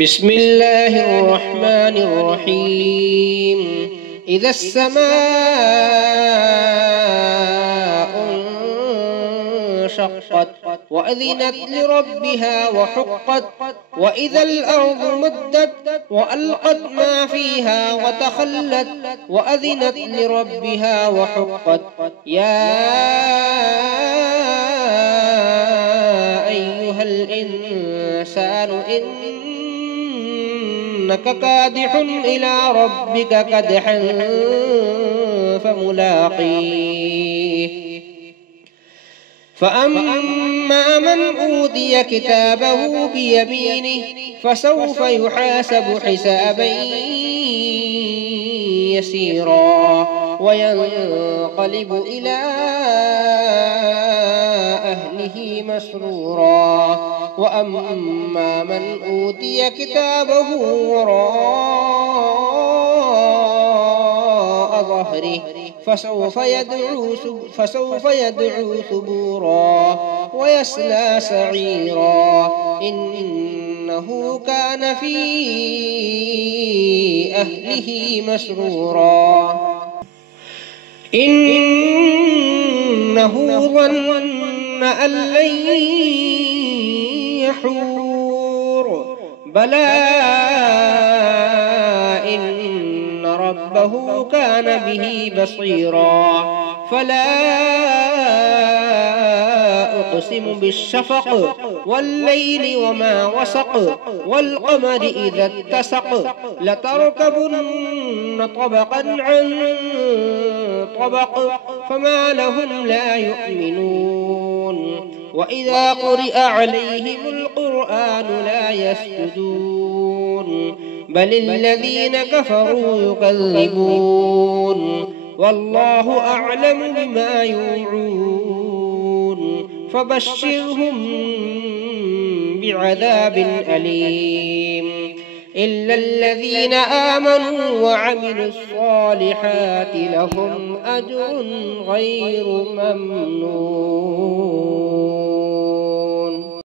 بسم الله الرحمن الرحيم. إذا السماء انشقت وأذنت لربها وحقت وإذا الأرض مدت وألقت ما فيها وتخلت وأذنت لربها وحقت يا أيها الإنسان إنك كادح إلى ربك كدحا فملاقيه. فأما من أوتي كتابه بيمينه فسوف يحاسب حسابا يسيرا وينقلب إلى أهله مسرورا. وأما من أوتي كتابه وراء ظهره فسوف يدعو ثبورا ويصلى سعيرا إنه كان في أهله مسرورا. إنه ظن أن لن يحور بلى إن ربه كان به بصيرا. فلا أقسم بالشفق والليل وما وسق والقمر إذا اتسق لتركبن طبقا عن طبق فما لهم لا يؤمنون. وإذا قرئ عليهم القرآن لا يسجدون بل الذين كفروا يكذبون والله أعلم بما يوعون فبشرهم بعذاب أليم إلا الذين آمنوا وعملوا الصالحات لهم أجر غير ممنون.